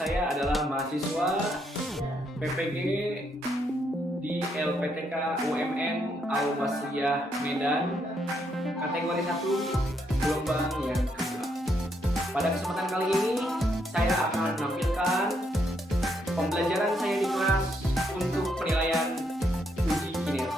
saya adalah mahasiswa PPG di LPTK UMN Al-Wasliyah Medan, kategori 1, gelombang yang kedua. Pada kesempatan kali ini, saya akan menampilkan pembelajaran saya di kelas untuk penilaian uji kinerja.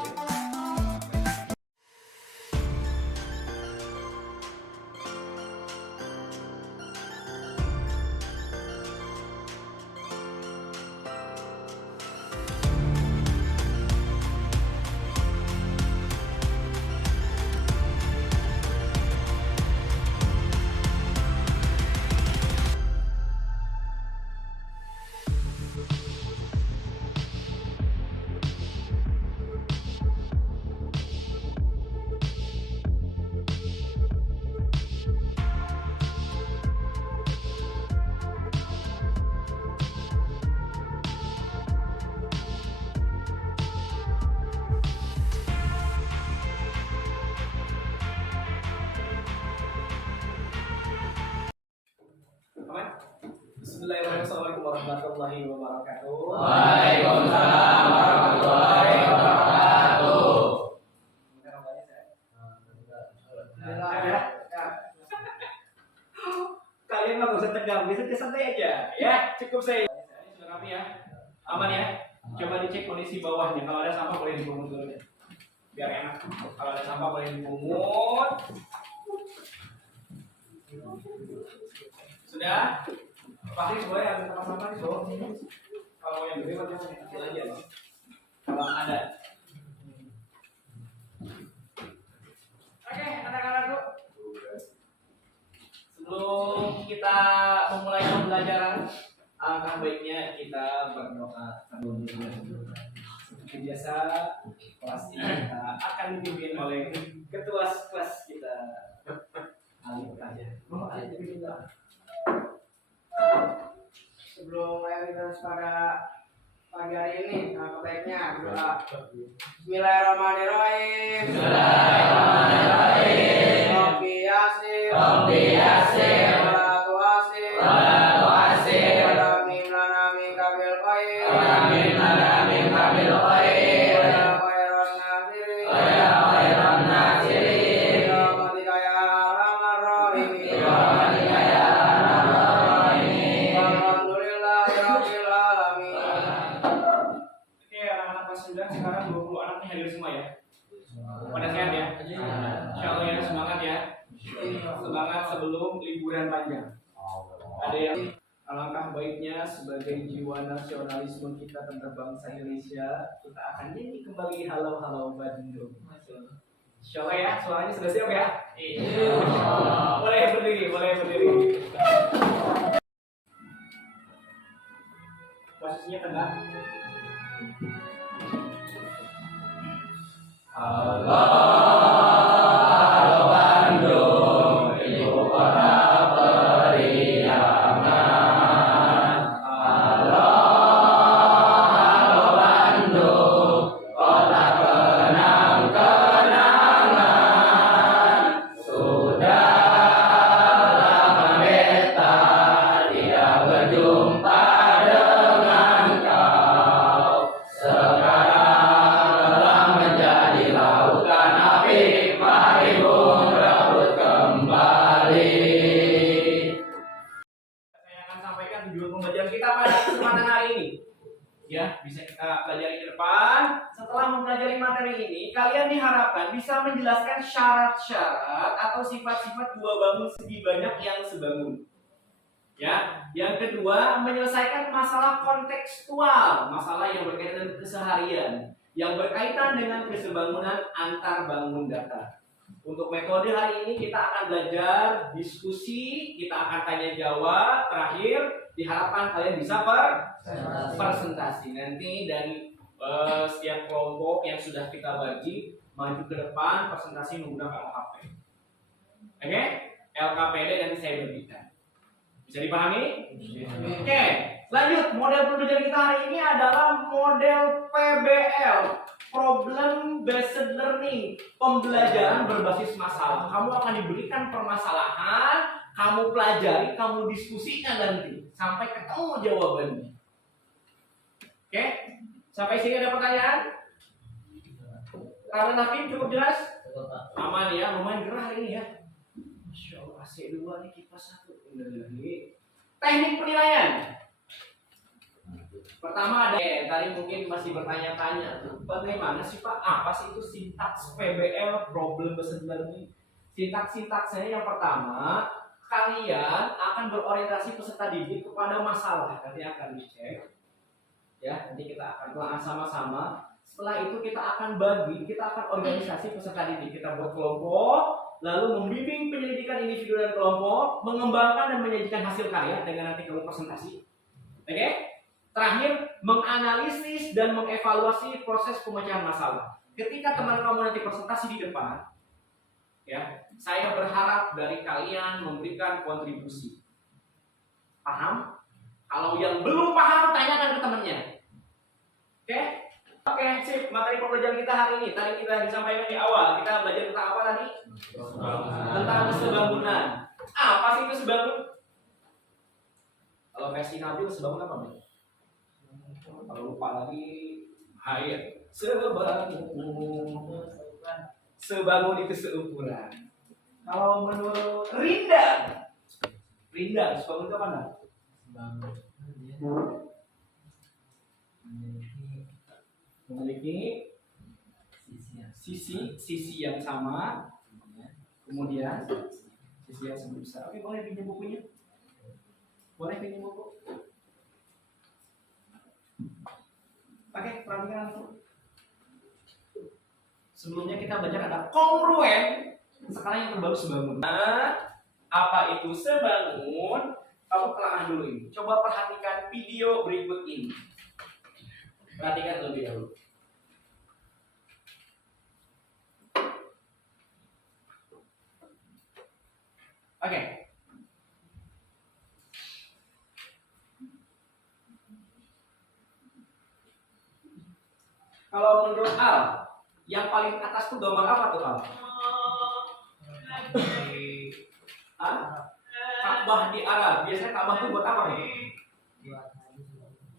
Bismillahirrahmanirrahim. Assalamualaikum warahmatullahi wabarakatuh. Waalaikumsalam warahmatullahi wabarakatuh. Kalian nggak usah tegang, bisa santai aja, ya. Cukup saya. Ini sudah rapi ya, aman ya. Coba dicek kondisi bawahnya. Kalau ada sampah boleh dipungut dulu ya, biar enak. Kalau ada sampah boleh dipungut. Sudah? Pasti boleh ada tempat sampah di bawah sini. Kalau yang gede berarti yang kecil aja. Kalau ada. Oke, anak-anakku. Sebelum kita memulai pembelajaran, alangkah baiknya kita berdoa sebelumnya. Seperti biasa, kelas ini kita akan dipimpin oleh ketua kelas kita, Ali Praja. Sebelum kita pada pagi hari ini, baiknya berdoa. Bismillahirrahmanirrahim. Bismillahirrahmanirrahim. Rabbi Yasin. Rabbi Yasin. Wala tu'asir. Wala tu'asir. Wala mim lana min kabil khair. Wala min lana min kabil khair. Wala khairan nasirin. Wala khairan nasirin. Birahmatika ya arhamar rahimin. Birahmatika ya arhamar rahimin. Alhamdulillahi rabbil alamin. Oke, anak-anak kelas 9 sekarang 20 anak nih hadir semua ya. Pada sehat ya? Insyaallah ya, semangat ya. Semangat sebelum liburan panjang. Ada yang alangkah baiknya sebagai jiwa nasionalisme kita tentang bangsa Indonesia, kita akan nyanyi kembali Halau Halau Bandung. Insyaallah ya, suaranya sudah siap ya? Boleh berdiri, boleh berdiri. Posisinya tegak. Halo Bandung, ibu kota periangan. Halo Bandung, kota kenang-kenangan. Sudah lama beta tidak berjumpa dengan kau. Sekarang telah menjadi lautan api, mari bung rebut kembali. Saya akan sampaikan tujuan pembelajaran kita pada kesempatan hari ini. Ya, bisa kita pelajari ke depan. Setelah mempelajari materi ini, kalian diharapkan bisa menjelaskan syarat-syarat atau sifat-sifat dua bangun segi banyak yang sebangun. Ya, yang kedua menyelesaikan masalah kontekstual, masalah yang berkaitan dengan keseharian, yang berkaitan dengan kesebangunan antar bangun data. Untuk metode hari ini kita akan belajar diskusi, kita akan tanya jawab, terakhir diharapkan kalian bisa presentasi. Nanti dari setiap kelompok yang sudah kita bagi maju ke depan presentasi menggunakan LKP. Oke? LKPD nanti saya bagikan. Bisa dipahami? Oke, lanjut. Model pembelajaran kita hari ini adalah model PBL, Problem Based Learning, pembelajaran berbasis masalah. Kamu akan diberikan permasalahan, kamu pelajari, kamu diskusikan nanti sampai ketemu jawabannya. Oke? Sampai sini ada pertanyaan? Karena Hakim cukup jelas? Aman ya, lumayan gerah hari ini ya. Masya Allah, AC2 nih, kipas 1. Teknik penilaian. Pertama ada, tadi mungkin masih bertanya-tanya tuh, bagaimana sih Pak, apa sih itu sintaks PBL, problem bahasa learning? Sintaks-sintaksnya yang pertama, kalian akan berorientasi peserta didik kepada masalah, nanti akan dicek. Ya, nanti kita akan telah sama-sama. Setelah itu kita akan bagi, kita akan organisasi peserta didik, kita buat kelompok, lalu membimbing penyelidikan individu dan kelompok, mengembangkan dan menyajikan hasil karya dengan nanti kamu presentasi. Oke? Terakhir, menganalisis dan mengevaluasi proses pemecahan masalah. Ketika teman kamu nanti presentasi di depan, ya, saya berharap dari kalian memberikan kontribusi. Paham? Kalau yang belum paham, tanyakan ke temannya. Oke? Oke, sip. Materi pembelajaran kita hari ini, tadi kita disampaikan di awal, kita belajar tentang apa tadi? Tentang kesebangunan. Apa sih kesebangunan? Kalau versi Nabil kesebangunan apa? Kalau lupa lagi, hayat sebangun itu seukuran. Kalau menurut Rinda sebangun itu apa? Memiliki sisi yang sama, kemudian sisi yang sebesar. Oke, boleh pinjam bukunya? Boleh pinjam buku? Oke, perhatikan langsung. Sebelumnya kita belajar ada kongruen. Sekarang yang terbaru sebangun. Nah, apa itu sebangun? Kamu kelana dulu ini. Coba perhatikan video berikut ini. Perhatikan lebih dahulu. Oke. Kalau menurut Al, yang paling atas tuh gambar apa tuh Al? Ka'bah di Arab. Biasanya Ka'bah tuh buat apa nih?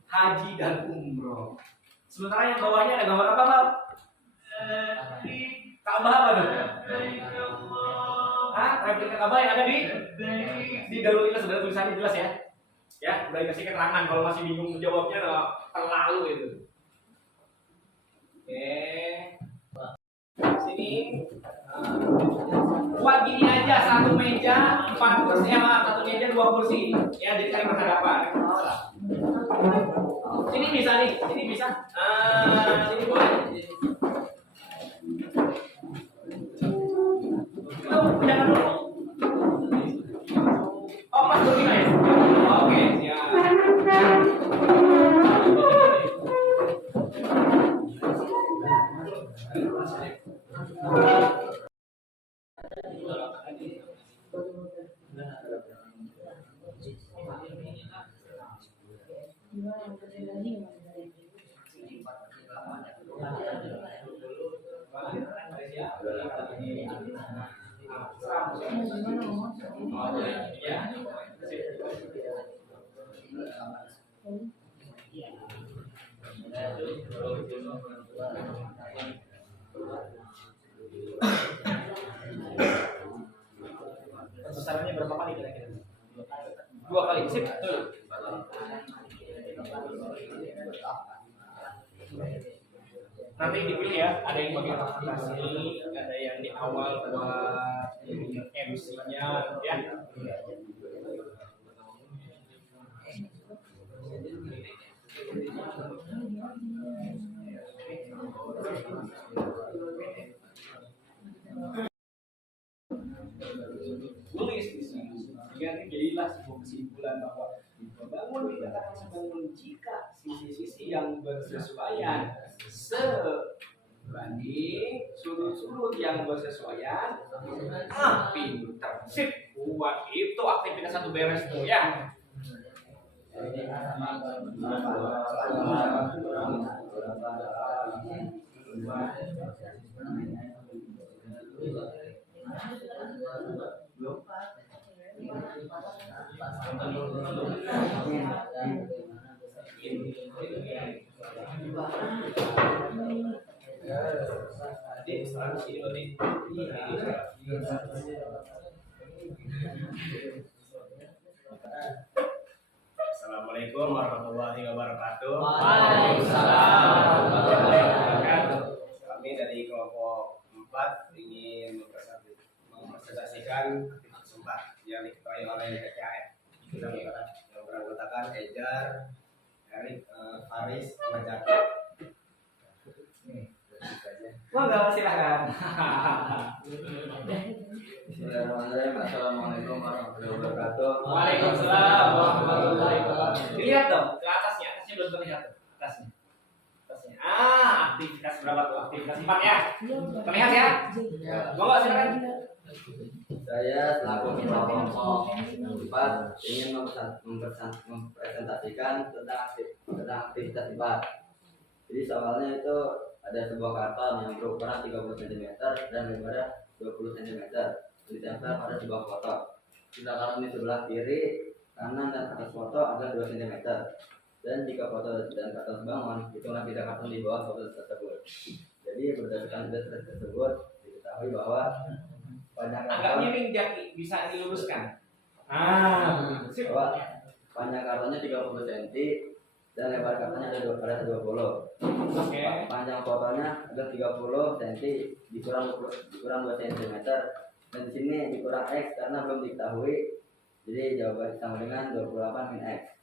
Haji dan umroh. Sementara yang bawahnya ada gambar apa Al? Ka'bah apa tuh? Replika Ka'bah yang ada di Darul Ikhlas. Sudah tulisannya jelas ya? Ya, udah dikasih keterangan. Kalau masih bingung jawabnya terlalu itu. Oke, sini buat gini aja, satu meja 4 kursi, satu meja 2 kursi, ya jadi saling berhadapan. Sini bisa nih, sini bisa, sini boleh. Jangan dulu. Oh, pas begini ya. Oke, siap. Besarannya berapa kali kira-kira? 2 kali, sip. Nanti dipilih ya, ada yang bagian presentasi, ada yang di awal buat MC-nya, ya. Tulis di sini, sehingga jadilah sebuah kesimpulan bahwa membangun dikatakan sebangun jika sisi-sisi yang bersesuaian sebanding sudut-sudut yang bersesuaian, pinter, sip, buat itu aktivitas satu beres tuh ya. Assalamualaikum warahmatullahi wabarakatuh. Waalaikumsalam warahmatullahi wabarakatuh. Kami dari kelompok 4 ingin mempresentasikan aktivitas 4 yang diketuai oleh PKM. Kita yang beranggotakan Ejar, Erik, Faris, sama Jaki. Monggo silakan. Bismillahirrahmanirrahim. Assalamualaikum warahmatullahi wabarakatuh. Waalaikumsalam warahmatullahi wabarakatuh. Dilihat dong ke atasnya belum terlihat tuh. Atasnya. Aktivitas berapa tuh? Aktivitas 4 ya. Terlihat ya? Monggo silakan. Saya selaku ketua kelompok 4 ingin mempresentasikan tentang aktivitas 4. Jadi soalnya itu ada sebuah karton yang berukuran 30 cm dan lebarnya 20 cm ditempel pada sebuah foto. Jika karton di sebelah kiri, kanan dan atas foto ada 2 cm. Dan jika foto dan karton sebangun, hitunglah tidak karton di bawah foto tersebut. Jadi berdasarkan data tersebut diketahui bahwa panjang Agak karton miring Jaki, bisa diluruskan. bahwa panjang kartonnya 30 cm dan lebar kartonnya ada 20. Oke. Panjang fotonya ada 30 cm dikurang 2 cm dan di sini dikurang X karena belum diketahui. Jadi jawaban sama dengan 28 min X.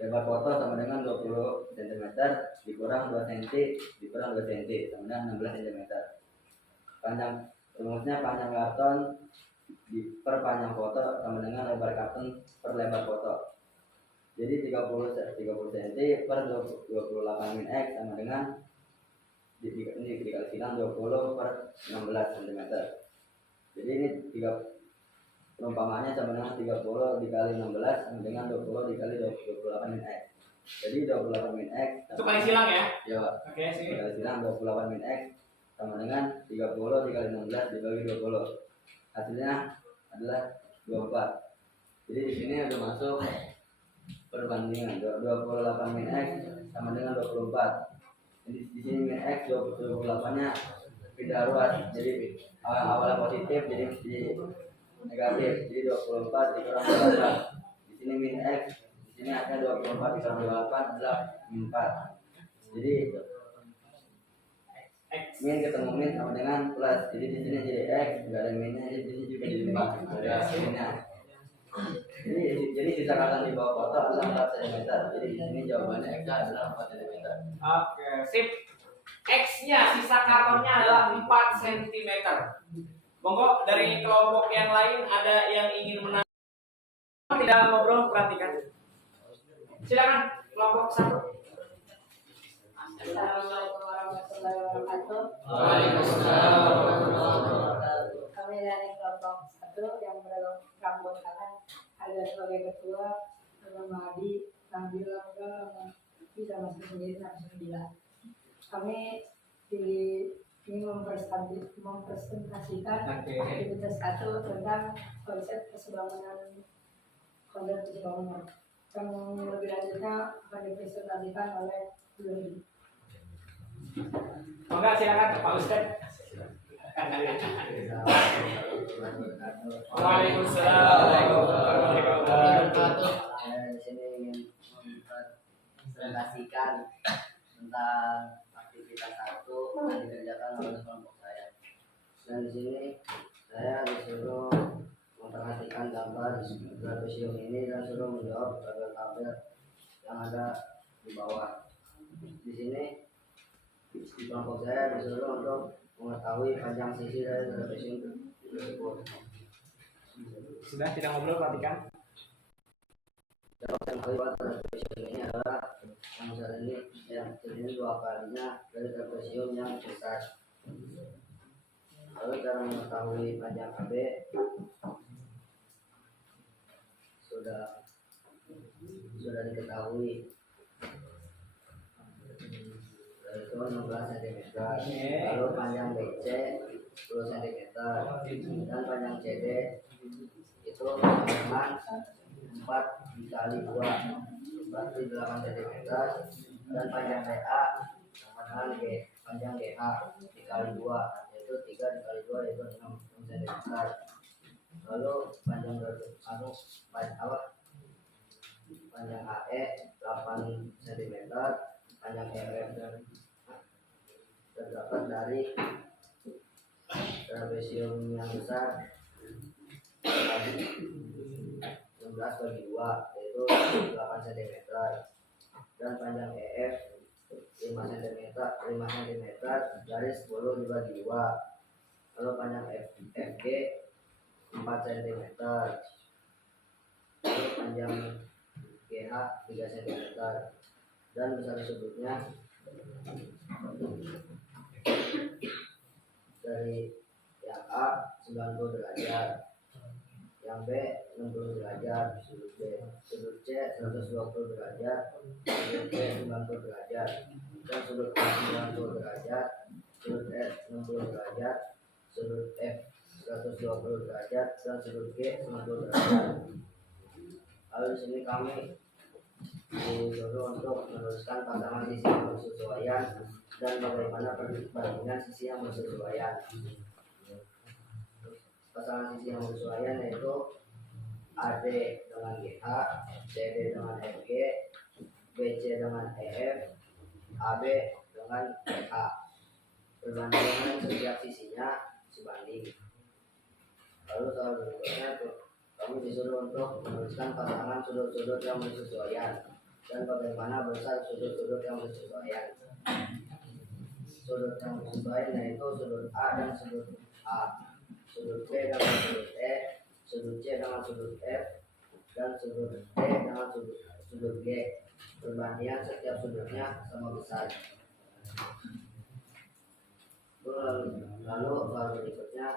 Lebar foto sama dengan 20 cm dikurang 2 cm dikurang 2 cm sama dengan 16 cm. Rumusnya panjang karton per panjang foto sama dengan lebar karton per lebar foto. Jadi 30 cm per 28 min X sama dengan ini dikali silang 20 per 16 cm. Jadi ini perumpamaannya sama dengan 30 dikali 16 sama dengan 20 dikali 28 min X. Jadi 28 min X Itu kali silang ya? ya Oke, sini. dikali silang 28 min X sama dengan 30 dikali 16 dibagi 20. Hasilnya adalah 24. Jadi di sini ada masuk perbandingan 28 min X sama dengan 24. Jadi di sini min X 28-nya pindah ruas. Jadi awalnya positif jadi negatif. Jadi 24 dikurang 28. Di sini min X, di sini ada 24 dikurang 28 adalah min 4. Jadi min ketemu min sama dengan plus. Jadi di sini jadi X, enggak ada minnya, jadi di sini juga jadi 4. Ada minnya. Jadi sisa karton di bawah foto adalah 4 cm. Jadi di sini jawabannya X adalah 4 cm. Oke, sip. X-nya sisa kartonnya adalah 4 cm. Monggo dari kelompok yang lain ada yang ingin menang. Tidak ngobrol, perhatikan. Silakan kelompok 1. Assalamualaikum warahmatullahi wabarakatuh. Waalaikumsalam warahmatullahi wabarakatuh. Kami dari kelompok 1 yang beranggotakan ada sebagai ketua Bernama Adi, Nabila bisa masuk sendiri langsung bila. Kami ingin mempresentasikan aktivitas 1 tentang konsep kesebangunan yang lebih lanjutnya akan dipresentasikan oleh Duli. Monggo silakan Pak Ustaz. Waalaikumsalam warahmatullahi wabarakatuh. Saya di sini ingin mempresentasikan tentang aktivitas 1 yang dikerjakan oleh kelompok saya. Dan di sini saya disuruh memperhatikan gambar grafisium ini dan suruh menjawab tabel-tabel yang ada di bawah. Di sini di kelompok saya disuruh untuk mengetahui panjang sisi dari grafisium tersebut. Sudah tidak ngobrol, perhatikan. Yang kedua trapesium ini adalah yang besar ini 2 kalinya dari trapesium yang besar. Lalu cara mengetahui panjang AB sudah diketahui, yaitu 16 cm. Lalu panjang BC 10 cm dan panjang CD itu sama dengan 4 dikali 2 berarti 8 cm dan panjang DA sama dengan panjang DA dikali 2 yaitu yaitu 3 dikali 2 yaitu 6 cm. Lalu panjang panjang AE 8 cm, panjang EF terdapat dari trapesium yang besar 16 bagi 2 yaitu 8 cm, dan panjang EF 5 cm dari 10 dibagi 2. Lalu panjang FG 4 cm, lalu panjang GH 3 cm, dan besar sudutnya dari yang A 90 derajat, yang B 60 derajat, sudut C 120 derajat, sudut B 90 derajat, dan sudut A 90 derajat, sudut F 60 derajat, sudut F 120 derajat, dan sudut G 90 derajat. Lalu di sini kami disuruh untuk menuliskan pasangan sisi yang bersesuaian dan bagaimana perbandingan sisi yang bersesuaian. Pasangan sisi yang bersesuaian yaitu AD dengan GH, CD dengan FG, BC dengan EF, AB dengan EH. Perbandingan setiap sisinya sebanding. Lalu soal berikutnya kami disuruh untuk menuliskan pasangan sudut-sudut yang bersesuaian dan bagaimana besar sudut-sudut yang bersesuaian. Sudut yang bersesuaian yaitu sudut A dan sudut A, sudut B dengan sudut E, sudut C dengan sudut F, dan sudut D dengan sudut G. Perbandingan setiap sudutnya sama besar. Lalu soal berikutnya,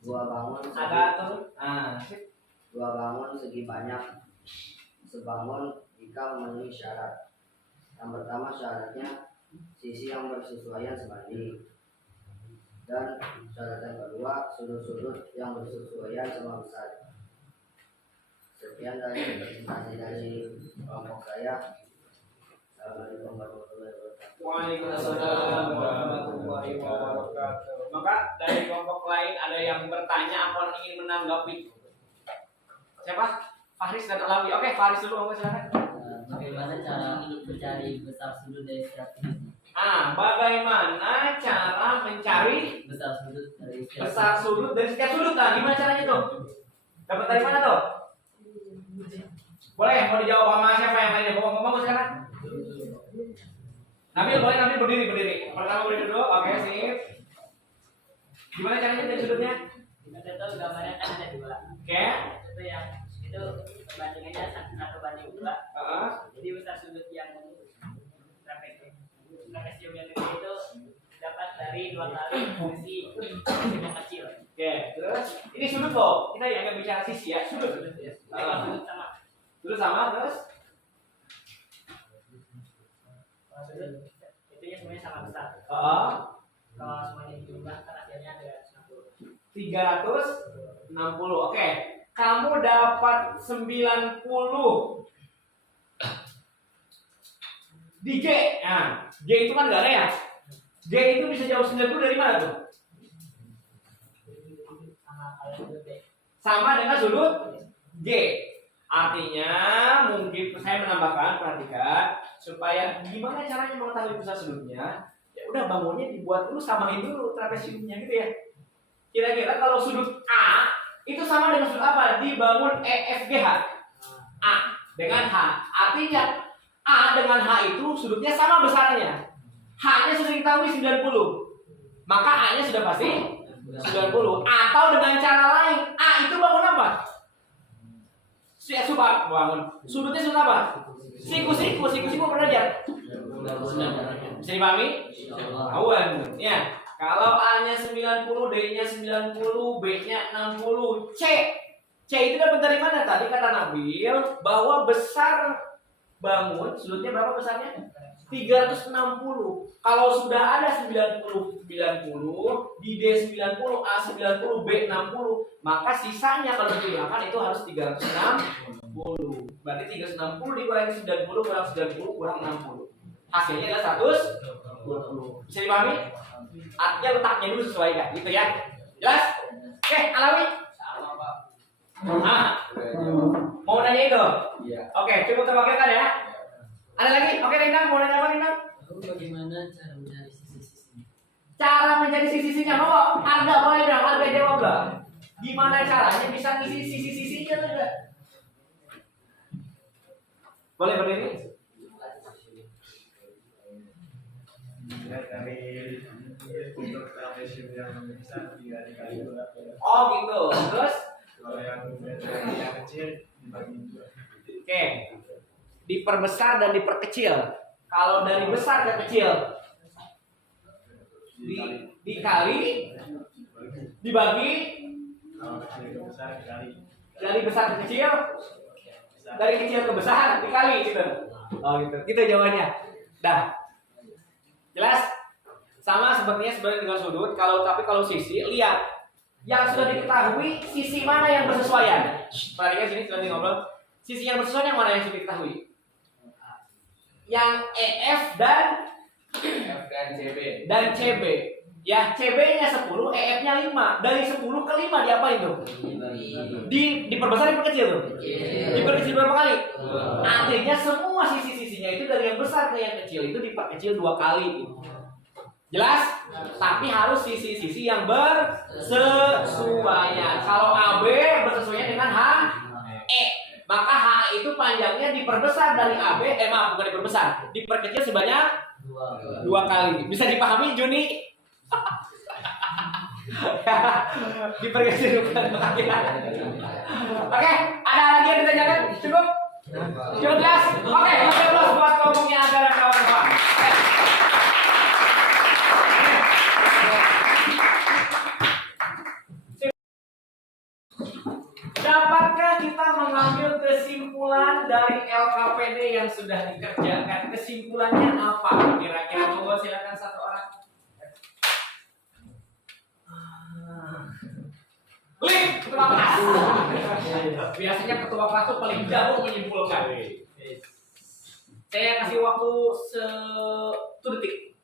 dua bangun segi banyak sebangun jika memenuhi syarat. Yang pertama syaratnya sisi yang bersesuaian sebanding, dan syarat yang kedua sudut-sudut yang bersesuaian sama besar. Sekian dari presentasi dari kelompok saya. Assalamualaikum warahmatullahi wabarakatuh. Waalaikumsalam warahmatullahi wabarakatuh. Maka dari kelompok lain ada yang bertanya atau ingin menanggapi? Siapa? Faris dan Alawi. Oke, Faris dulu, monggo silakan. Bagaimana cara mencari besar sudut dari setiap sudut? Bagaimana cara mencari Besar sudut dari setiap besar sudut dari setiap sudut? Gimana caranya tuh? Dapat dari mana tuh? Boleh, mau dijawab sama siapa yang lainnya? Ngomong sekarang. Nabil, boleh Nabil berdiri. Pertama berdiri dulu. Oke, sip. Gimana caranya dari sudutnya? Kita tahu gambarnya kan ada dua. Oke. Itu perbandingannya 1:2. Jadi besar sudut yang trapesium yang gede itu dapat dari 2 kali fungsi yang kecil. Oke, terus ini sudut loh. Kita yang bicara sisi ya, sudut. Sudut sama. Sudut sama, terus Sudut itu ya semuanya sama besar. Kalau semuanya dijumlah kan hasilnya ada 360. Oke. Kamu dapat 90 di G. Nah, G itu kan gak ada ya? G itu bisa jauh 90 dari mana tuh? Sama dengan sudut G. Artinya mungkin saya menambahkan, perhatikan supaya gimana caranya mengetahui besar sudutnya. Ya udah, bangunnya dibuat dulu, samain dulu trapesiumnya gitu ya. Kira-kira kalau sudut A itu sama dengan sudut apa? Dibangun EFGH. A dengan H. Artinya A dengan H itu sudutnya sama besarnya. H-nya sudah diketahui 90. Maka A-nya sudah pasti 90. Atau dengan cara lain, A itu bangun apa? Bangun. Sudutnya sudut apa? Siku berdajat. Bisa dipahami? Awan. Ya. Kalau A-nya 90, D-nya 90, B-nya 60, C itu dapat dari mana? Tadi kata Nabil bahwa besar bangun sudutnya berapa besarnya? 360. Kalau sudah ada 90, di D 90, A 90, B 60, maka sisanya kalau digunakan itu harus 360. Berarti 360 dikurangi 90 kurang 90 kurang 60. Hasilnya adalah 120. Bisa dipahami? Artinya letaknya dulu sesuaikan, gitu ya. Jelas? Oke, Alawi. Nah, mau nanya itu? Iya. Oke, cukup terwakilkan ya. Ada lagi? Oke, Rindang, mau nanya apa, Rindang? Bagaimana cara mencari sisi-sisinya? Cara mencari sisi-sisinya, mau Arga boleh dong, Arga jawab lah. Gimana caranya bisa ngisi sisi-sisinya tuh enggak? Boleh berdiri? Dari untuk ratio yang besar 3 dikali 2. Oh gitu. Terus? Kalau yang kecil dibagi 2. Oke. Diperbesar dan diperkecil. Kalau dari besar ke kecil dikali dibagi Kalau kecil ke besar dikali. dari besar ke kecil, dari kecil ke besar dikali gitu. Oh gitu. Gitu jawabannya. Dah. Jelas? Sama sebenarnya dengan sudut. Tapi kalau sisi, lihat yang sudah diketahui sisi mana yang bersesuaian. Perhatikan sini sudah ngobrol. Sisi yang bersesuaian yang mana yang sudah diketahui? Yang EF dan F dan CB. CB. Ya, CB-nya 10, EF-nya 5. Dari 10 ke 5 diapain tuh? Diperbesar diperkecil tuh. Diperkecil berapa kali? Artinya semua sisi-sisinya itu dari yang besar ke yang kecil itu diperkecil 2 kali. Jelas? Tapi harus sisi-sisi yang bersesuaian. Kalau AB bersesuaian dengan HE, maka HE itu panjangnya diperbesar dari AB, bukan diperbesar, diperkecil sebanyak 2 kali. Bisa dipahami Juni? Diperkecil bukan kali. Oke, ada lagi yang ditanyakan? Cukup? Cukup jelas? Oke, kita buat kelompoknya ada kawan-kawan. Dapatkah kita mengambil kesimpulan dari LKPD yang sudah dikerjakan? Kesimpulannya apa? Kira-kira monggo silakan satu orang. Klik ketua kelas. Biasanya ketua kelas itu paling jago menyimpulkan. Saya kasih waktu 1 detik.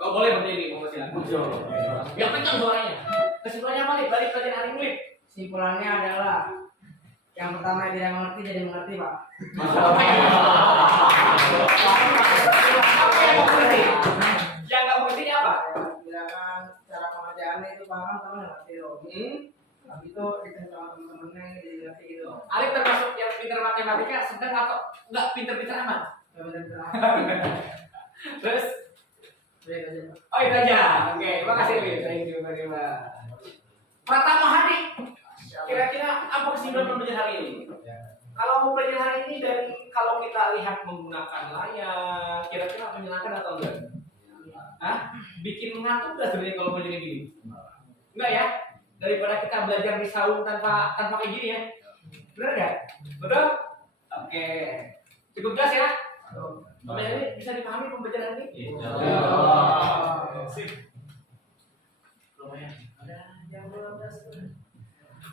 Oh boleh berdiri, monggo silakan. Yang kencang suaranya. Kesimpulannya apa nih dari pelajaran hari ini? Kesimpulannya adalah yang pertama tidak mengerti jadi mengerti, Pak. Apa yang mau mengerti? Yang nggak mengertinya apa? Silakan cara pengerjaannya itu paham teman ngerti loh. Habis itu dikasih sama temen-temennya jadi ngerti gitu. Alif termasuk yang pintar matematika sedang atau nggak pintar-pintar amat? Gak bener-bener. Terus? Baik aja, Pak. Oh itu aja. Oke, terima kasih Alif. Thank you very much. Pratama Hadi, kira-kira apa kesimpulan pembelajaran hari ini? Kalau pembelajaran hari ini dari kalau kita lihat menggunakan layar, kira-kira menyenangkan atau enggak? Hah? Bikin ngantuk nggak sebenarnya kalau belajar gini? Enggak ya? Daripada kita belajar di saung tanpa kayak gini ya? Benar nggak? Betul? Oke. Cukup jelas ya? Pembelajaran ini bisa dipahami pembelajaran ini? Sip. Lumayan.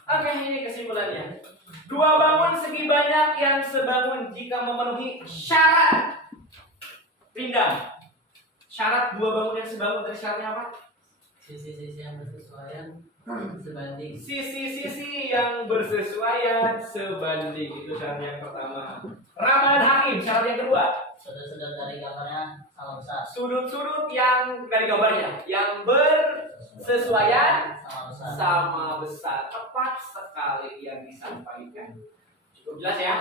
Oke, ini kesimpulannya. 2 bangun segi banyak yang sebangun jika memenuhi syarat. Rindang. Syarat 2 bangun yang sebangun dari syaratnya apa? Sisi-sisi yang bersesuaian sebanding. Sisi-sisi yang bersesuaian sebanding, itu syarat yang pertama. Ramalan hakim, syarat yang kedua. Sudut-sudut dari gambarnya sama besar. Sudut-sudut yang dari gambarnya yang bersesuaian Sama besar. sama besar. Tepat sekali yang disampaikan. Cukup jelas ya?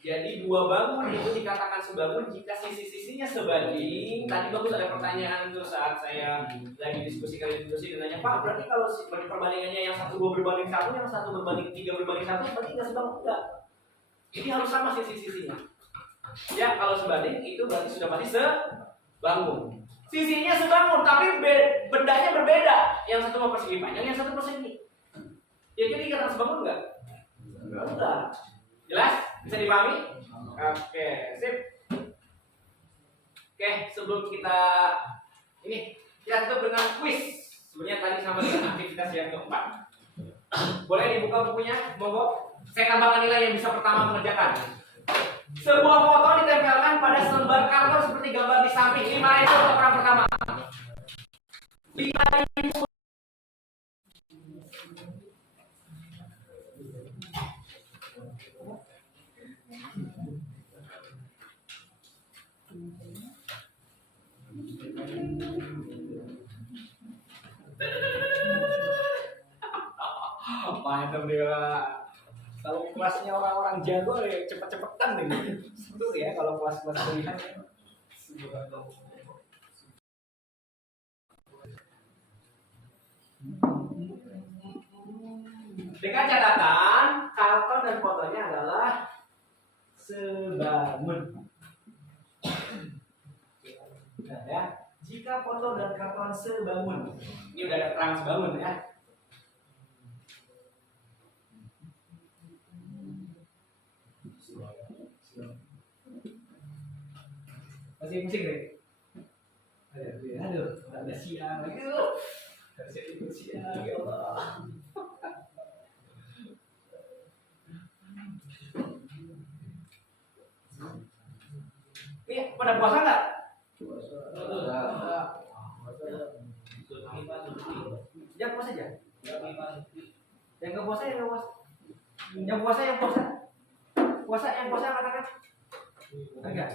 Jadi 2 bangun itu dikatakan sebangun jika sisi-sisinya sebanding. Tadi bagus ada pertanyaan tuh saat saya lagi diskusi dan nanya, Pak, berarti kalau perbandingannya yang 1 2 berbanding 1, yang 1 berbanding 3 berbanding 1, berarti nggak sebangun? Enggak. Jadi harus sama sisi-sisinya. Ya, kalau sebanding itu berarti sudah pasti sebangun. Sisinya sebangun, tapi bendanya berbeda. Yang satu mau persegi panjang, yang satu persegi. Jadi dikatakan sebangun enggak? Enggak. Jelas? Bisa dipahami? Oke, sip. Oke, sebelum kita tutup dengan quiz. Sebenarnya tadi sama dengan aktivitas yang keempat. Boleh dibuka bukunya, monggo. Saya tambahkan nilai yang bisa pertama mengerjakan. Sebuah foto ditempelkan pada selembar karton seperti gambar di samping. 5 itu untuk orang pertama. 5 main dong dia. Kalau kelasnya orang-orang jago ya cepet-cepetan nih. Seru ya kalau kelas-kelas kuliah. Dengan catatan karton dan fotonya adalah sebangun. Nah, ya, jika foto dan karton sebangun, ini udah ada terang sebangun ya. Masih pusing deh. Aduh, ada siang lagi tuh. Harusnya siang, ya Allah. Ini pada puasa nggak? Jangan puasa aja. Yang nggak puasa, yang nggak puasa. Yang puasa, yang puasa. Puasa, yang puasa katakan. Enggak.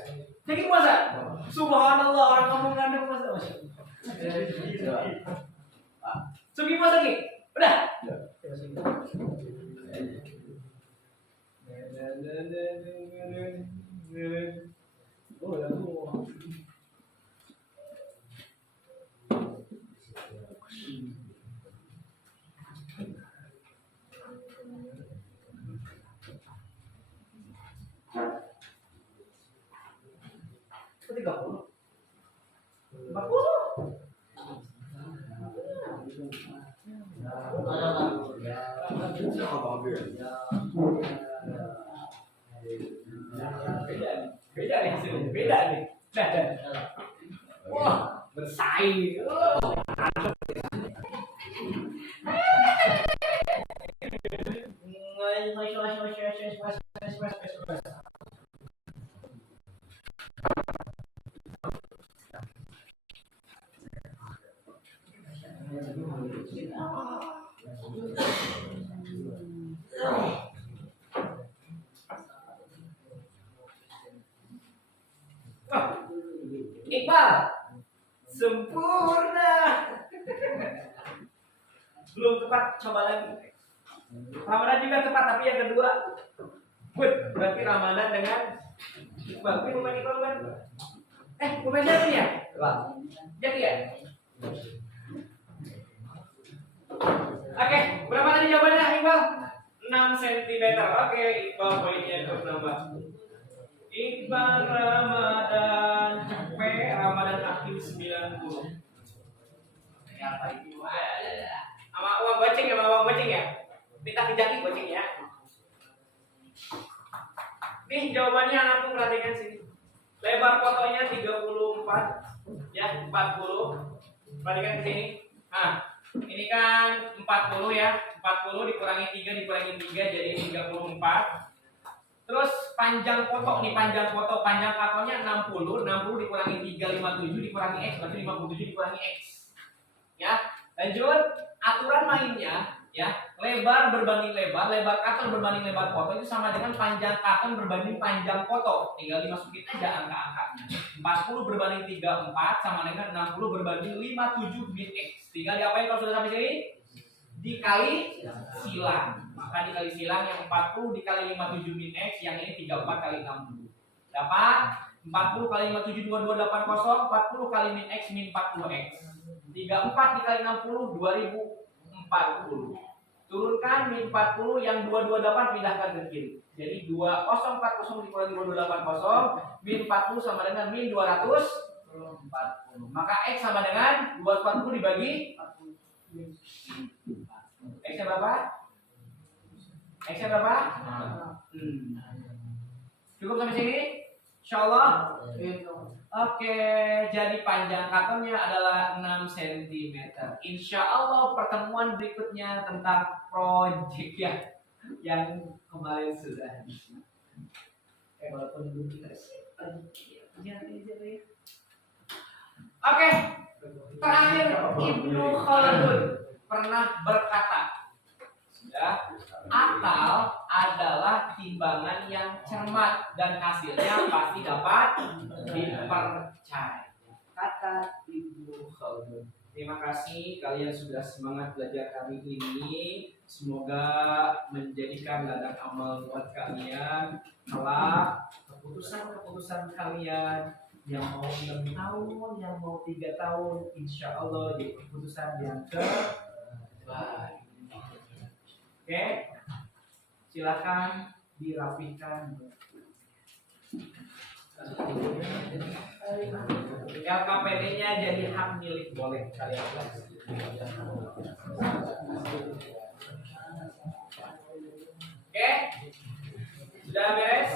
Jadi puasa. Subhanallah, orang ngomong nggak ada puasa. Sugi puasa lagi. Udah. Tiga puluh, 40. Beda nih hasilnya, beda nih. Wah, bersaing. Iqbal, sempurna. Belum tepat, coba lagi. Ramadan juga tepat, tapi yang kedua. Good, berarti Ramadan dengan Iqbal. Ini bukan Iqbal kan? Bukan siapa ya? Jadi ya? Oke, berapa tadi jawabannya Iqbal? 6 cm. Oke, Iqbal poinnya nambah. Iqbal Ramadan Ramadan akhir 90. Apa itu? Sama uang goceng ya, sama uang goceng ya. Minta kejaki goceng ya. Nih jawabannya anakku, perhatikan sini. Lebar fotonya 34 ya, 40. Perhatikan ke sini. Nah, ini kan 40 ya. 40 dikurangi 3 dikurangi 3 jadi 34. Terus panjang foto nih, panjang kartonnya 60 dikurangi 357 dikurangi X berarti 57 dikurangi X. Ya, lanjut aturan mainnya ya, lebar berbanding lebar karton berbanding lebar foto itu sama dengan panjang karton berbanding panjang foto. Tinggal dimasukin aja angka-angkanya. 40 berbanding 34 sama dengan 60 berbanding 57 min X. Tinggal diapain kalau sudah sampai sini? Dikali silang. Maka dikali silang yang 40 dikali 57 min X, yang ini 34 kali 60. Dapat 40 kali 57 2280, 40 kali min X min 40X. 34 dikali 60 2040. Turunkan min 40 yang 228 pindahkan ke kiri. Jadi 2040 dikurangi 2280 min 40 sama dengan min 240. Maka X sama dengan 240 dibagi X-nya berapa? X-nya berapa? Cukup sampai sini? Insyaallah. Oke, jadi panjang kartonnya adalah 6 cm. Insyaallah pertemuan berikutnya tentang project ya yang kemarin sudah. walaupun belum kita Oke, terakhir Ibnu Khaldun pernah berkata, ya, akal adalah timbangan yang cermat dan hasilnya pasti dapat dipercaya. Kata Ibnu Khaldun. Terima kasih kalian sudah semangat belajar kali ini. Semoga menjadikan ladang amal buat kalian. Kelak keputusan-keputusan kalian yang mau 6 tahun, yang mau 3 tahun, insya Allah jadi keputusan yang terbaik. Oke, silakan dirapikan. LKPD-nya jadi hak milik, boleh kalian. Oke, sudah beres.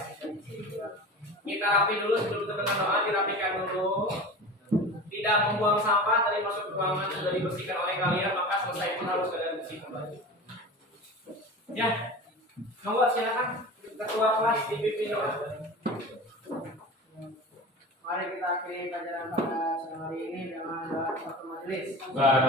Kita rapi dulu sebelum terkena doa, dirapikan dulu. Tidak membuang sampah, tadi masuk ke ruangan sudah dibersihkan oleh kalian, maka selesai pun harus kalian bersihkan kembali. Ya, monggo silakan ketua kelas dipimpin doa. Mari kita akhiri pelajaran pada siang hari ini dengan doa satu majelis. Baik,